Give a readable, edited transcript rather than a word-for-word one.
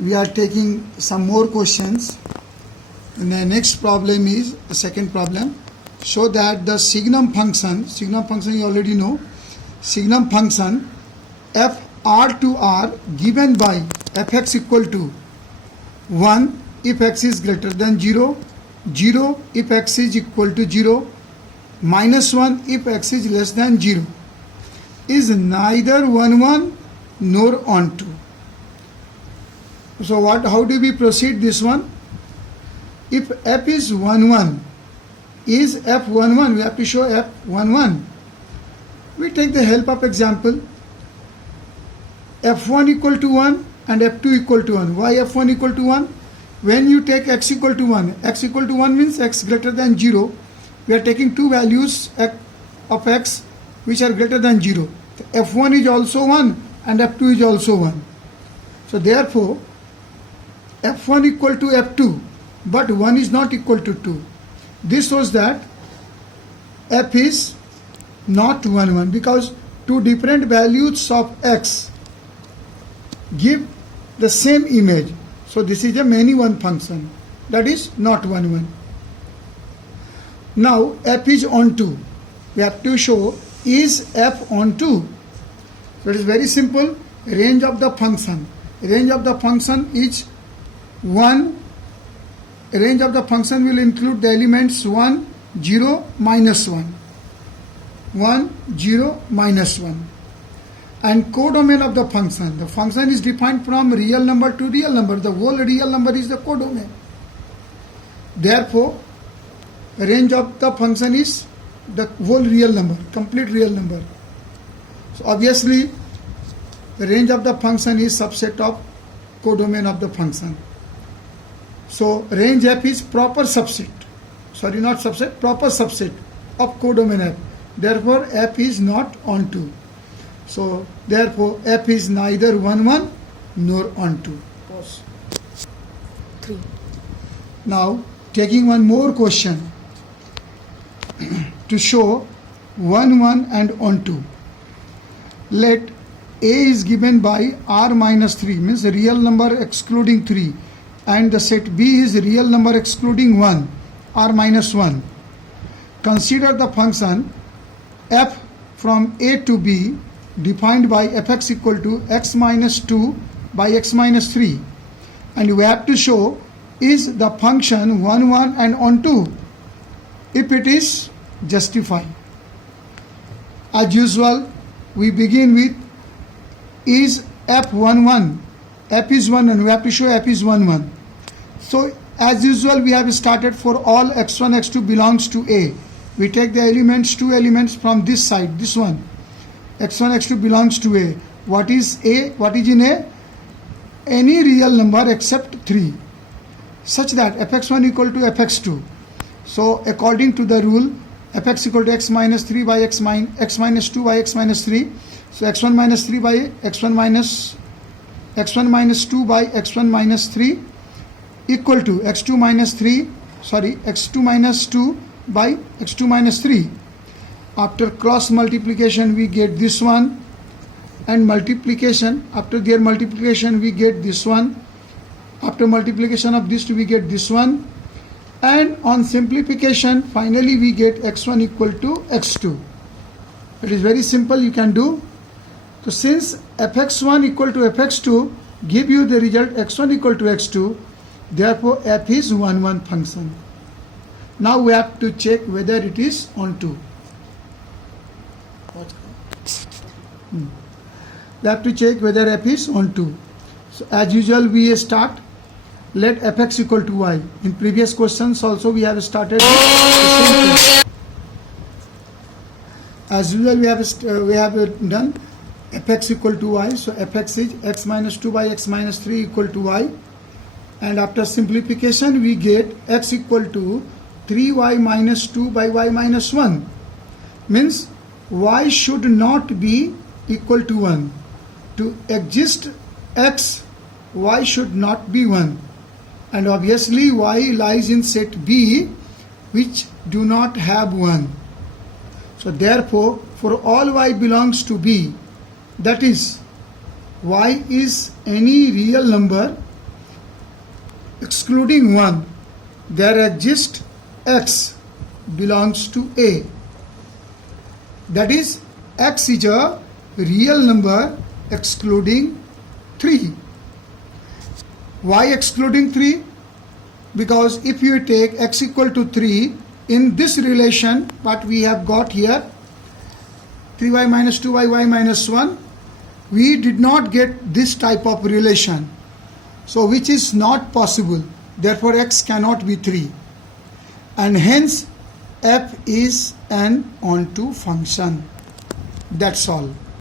we are taking some more questions. And the next problem is the second problem. Show that the signum function you already know, signum function f r to r given by fx equal to 1 if x is greater than 0, 0 if x is equal to 0, minus 1 if x is less than 0, is neither 1 1 nor onto. So how do we proceed this one? If f is 1 1, is f 1 1? We have to show f 1 1. We take the help of example. f1 equal to 1 and f2 equal to 1. Why f1 equal to 1? When you take x equal to 1, x equal to 1 means x greater than 0. We are taking two values of x which are greater than 0. f1 is also 1 and f2 is also 1. So therefore, f1 equal to f2, but 1 is not equal to 2. This shows that f is not 1 1 because two different values of x give the same image. So this is a many one function, that is not 1 1. Now f is onto. We have to show is f onto. So it is very simple. Range of the function. Range of the function is 1. Range of the function will include the elements 1, 0, minus 1. 1, 0, minus 1. And codomain of the function. The function is defined from real number to real number. The whole real number is the codomain. Therefore, range of the function is the whole real number, complete real number. So obviously, the range of the function is subset of codomain of the function. So range f is proper subset. Sorry, not subset, proper subset of codomain f. Therefore, f is not onto. So therefore, f is neither 1 1 nor onto. Pause. 3. Now, taking one more question to show 1 1 and onto. Let a is given by r minus 3, means real number excluding 3, and the set b is real number excluding 1, r minus 1. Consider the function f from a to b defined by fx equal to x minus 2 by x minus 3, and we have to show is the function 1 1 and onto. If it is, justify. As usual, we begin with is f 1 1. F is 1 1. We have to show f is 1 1. So as usual, we have started for all x1 x2 belongs to a. We take the elements, two elements from this side, this one. x1 x2 belongs to a. What is a? What is in a? Any real number except 3, such that fx1 equal to fx2. So according to the rule, fx equal to x minus 3 by x minus 2 by x minus 3. So x1 minus 3 by x1 minus 2 by x1 minus 3 equal to x2 minus 2 by x2 minus 3. After cross multiplication we get this one, and multiplication, after their multiplication we get this one. After multiplication of these two we get this one, and on simplification finally we get x1 equal to x2. It is very simple, you can do. So since fx1 equal to fx2 give you the result x1 equal to x2, therefore f is 1 1 function. Now we have to check whether it is onto. We have to check whether f is onto. So as usual we start. Let fx equal to y. In previous questions also we have started with the same thing. As usual we have done fx equal to y. So fx is x minus 2 by x minus 3 equal to y. And after simplification we get x equal to 3y minus 2 by y minus 1. Means y should not be equal to 1. To exist x, y should not be 1. And obviously y lies in set B, which do not have 1. So therefore, for all y belongs to B, that is, y is any real number excluding 1, there exists x belongs to A. That is, x is a real number excluding 3. Why excluding 3? Because if you take x equal to 3, in this relation what we have got here, 3y minus 2y, y minus 1, we did not get this type of relation. So which is not possible. Therefore x cannot be 3. And hence f is an onto function. That's all.